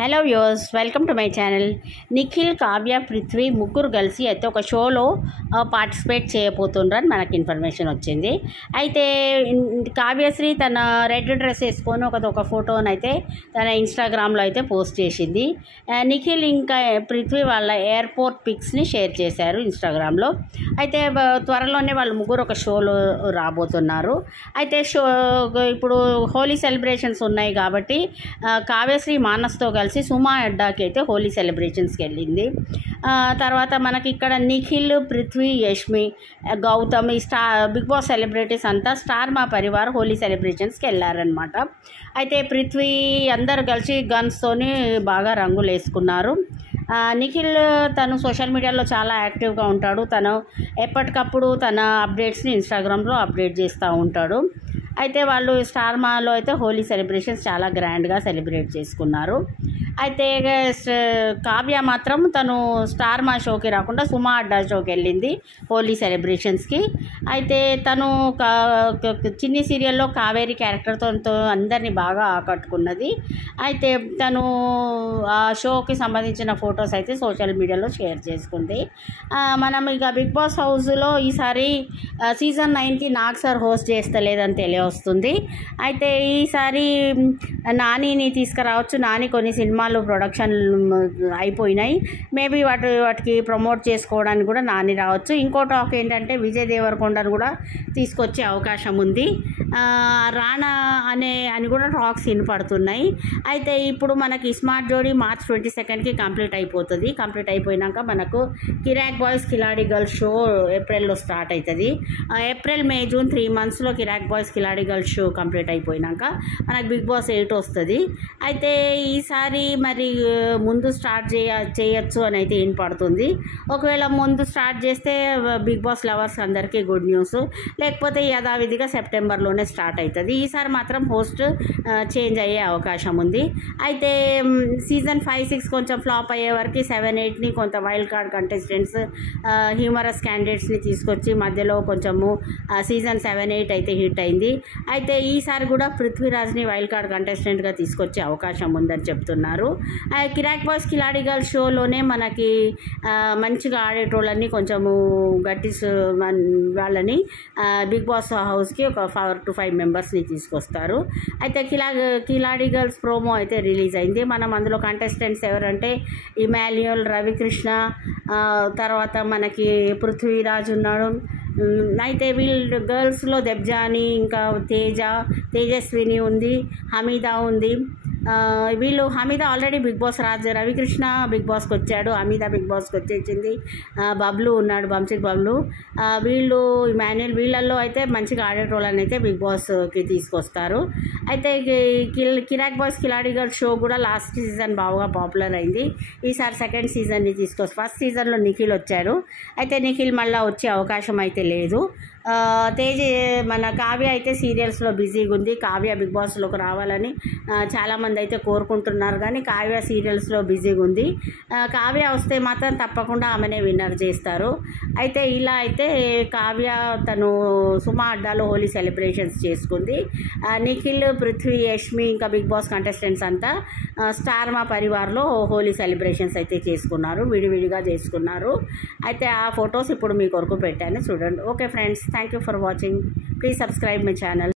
Hello viewers, welcome to my channel. Nikhil, Kavya, Prithvi ముగ్గురు కలిసి అయితే ఒక షోలో పార్టిసిపేట్ చేయబోతుండ్రని మనకి ఇన్ఫర్మేషన్ వచ్చింది. అయితే కావ్యశ్రీ తన రెడ్ డ్రెస్ వేసుకొని ఒక ఫోటోని అయితే తన ఇన్స్టాగ్రామ్లో అయితే పోస్ట్ చేసింది. నిఖిల్ ఇంకా పృథ్వీ వాళ్ళ ఎయిర్పోర్ట్ పిక్స్ని షేర్ చేశారు ఇన్స్టాగ్రామ్లో. అయితే త్వరలోనే వాళ్ళు ముగ్గురు ఒక షోలో రాబోతున్నారు. అయితే ఇప్పుడు హోలీ సెలబ్రేషన్స్ ఉన్నాయి కాబట్టి కావ్యశ్రీ మానస్తో కలిసి సుమా అడ్డాకి అయితే హోలీ సెలబ్రేషన్స్కి వెళ్ళింది. తర్వాత మనకి ఇక్కడ నిఖిల్, పృథ్వీ, యష్మి, గౌతమ్, ఈ బిగ్ బాస్ సెలబ్రిటీస్ అంతా స్టార్ మా పరివార్ హోలీ సెలబ్రేషన్స్కి వెళ్ళారనమాట. అయితే పృథ్వీ అందరు కలిసి గన్స్తోని బాగా రంగులు వేసుకున్నారు. నిఖిల్ తను సోషల్ మీడియాలో చాలా యాక్టివ్గా ఉంటాడు. తను ఎప్పటికప్పుడు తన అప్డేట్స్ని ఇన్స్టాగ్రామ్లో అప్డేట్ చేస్తూ ఉంటాడు. అయితే వాళ్ళు స్టార్ మాలో అయితే హోలీ సెలబ్రేషన్స్ చాలా గ్రాండ్గా సెలబ్రేట్ చేసుకున్నారు. అయితే కావ్య మాత్రం తను స్టార్ మా షోకి రాకుండా సుమా అడ్డా షోకి వెళ్ళింది హోలీ సెలబ్రేషన్స్కి. అయితే తను చిన్ని సీరియల్లో కావేరి క్యారెక్టర్తో అందరినీ బాగా ఆకట్టుకున్నది. అయితే తను ఆ షోకి సంబంధించిన ఫొటోస్ అయితే సోషల్ మీడియాలో షేర్ చేసుకుంది. మనం ఇక బిగ్ బాస్ హౌస్లో ఈసారి సీజన్ 9కి నాగ్ సార్ హోస్ట్ చేస్తలేదని తెలియవస్తుంది. అయితే ఈసారి నానిని తీసుకురావచ్చు. నాని కొన్ని సినిమాలు ప్రొడక్షన్ అయిపోయినాయి. మేబీ వాటికి ప్రమోట్ చేసుకోవడానికి కూడా నాని రావచ్చు. ఇంకో టాక్ ఏంటంటే విజయ్ దేవరకొండను కూడా తీసుకొచ్చే అవకాశం ఉంది. రానా అని కూడా టాక్స్ వినపడుతున్నాయి. అయితే ఇప్పుడు మనకి స్మార్ట్ జోడీ మార్చ్ 22కి కంప్లీట్ అయిపోతుంది. కంప్లీట్ అయిపోయినాక మనకు Kiraak boys Kiladi girls show ఏప్రిల్లో స్టార్ట్ అవుతుంది. ఏప్రిల్, మే, జూన్ 3 monthsలో Kiraak boys Kiladi girls show complete అయిపోయినాక మనకు బిగ్ బాస్ 8 వస్తుంది. అయితే ఈసారి మరి ముందు స్టార్ట్ చేయొచ్చు అని అయితే వినపడుతుంది. ఒకవేళ ముందు స్టార్ట్ చేస్తే బిగ్ బాస్ లవర్స్ అందరికీ గుడ్ న్యూస్. లేకపోతే యథావిధిగా సెప్టెంబర్లోనే స్టార్ట్ అవుతుంది. ఈసారి మాత్రం హోస్ట్ చేంజ్ అయ్యే అవకాశం ఉంది. అయితే సీజన్ 5, 6 కొంచెం ఫ్లాప్ అయ్యే వరకు 7, 8ని కొంత వైల్డ్ కార్డ్ కంటెస్టెంట్స్, హ్యూమరస్ క్యాండిడేట్స్ని తీసుకొచ్చి మధ్యలో కొంచెము సీజన్ 7, 8 అయితే హిట్ అయింది. అయితే ఈసారి కూడా పృథ్వీరాజ్ని వైల్డ్ కార్డ్ కంటెస్టెంట్గా తీసుకొచ్చే అవకాశం ఉందని చెప్తున్నారు. కిరాక్ బాయ్స్ కిలాడి గర్ల్స్ షోలోనే మనకి మంచిగా ఆడేటోళ్ళని కొంచెము గట్టి వాళ్ళని బిగ్ బాస్ హౌస్కి ఒక 4 to 5 మెంబర్స్ని తీసుకొస్తారు. అయితే కిలాడి గర్ల్స్ ప్రోమో అయితే రిలీజ్ అయింది. మనం అందులో కంటెస్టెంట్స్ ఎవరంటే ఇమాన్యుయల్, రవికృష్ణ, తర్వాత మనకి పృథ్వీరాజ్ ఉన్నాడు. అయితే వీళ్ళు గర్ల్స్లో దెబ్జాని, ఇంకా తేజస్విని ఉంది, హమీదా ఉంది. వీళ్ళు Hameeda already Bigg Boss Ravikrishna Bigg బాస్కి వచ్చాడు, హమీదా బిగ్ బాస్కి వచ్చేసింది. బబ్లు ఉన్నాడు, బంసిక్ బబ్లు. వీళ్ళు ఇమాన్యుయల్, వీళ్ళల్లో అయితే మంచిగా ఆడేటోళ్ళని అయితే బిగ్ బాస్కి తీసుకొస్తారు. అయితే కిరాక్ బాయ్స్ కిలాడి గర్ల్స్ షో కూడా లాస్ట్ సీజన్ బాగా పాపులర్ అయింది. ఈసారి సెకండ్ సీజన్ని తీసుకొస్తారు. ఫస్ట్ సీజన్లో నిఖిల్ వచ్చాడు. అయితే నిఖిల్ మళ్ళీ వచ్చే అవకాశం అయితే లేదు. మన కావ్య అయితే సీరియల్స్లో బిజీగా ఉంది. కావ్య బిగ్ బాస్లోకి రావాలని చాలామంది అయితే కోరుకుంటున్నారు, కానీ కావ్య సీరియల్స్లో బిజీగా ఉంది. కావ్య వస్తే మాత్రం తప్పకుండా ఆమెనే విన్నర్ చేస్తారు. అయితే ఇలా అయితే కావ్య తను సుమా అడ్డాలో హోలీ సెలబ్రేషన్స్ చేసుకుంది. నిఖిల్, పృథ్వీ, యష్మి ఇంకా బిగ్ బాస్ కంటెస్టెంట్స్ అంతా స్టార్ మా పరివార్లో హోలీ సెలబ్రేషన్స్ అయితే చేసుకున్నారు, విడివిడిగా చేసుకున్నారు. అయితే ఆ ఫొటోస్ ఇప్పుడు మీ కొరకు పెట్టాను, చూడండి. Okay friends, thank you for watching. Please subscribe my channel.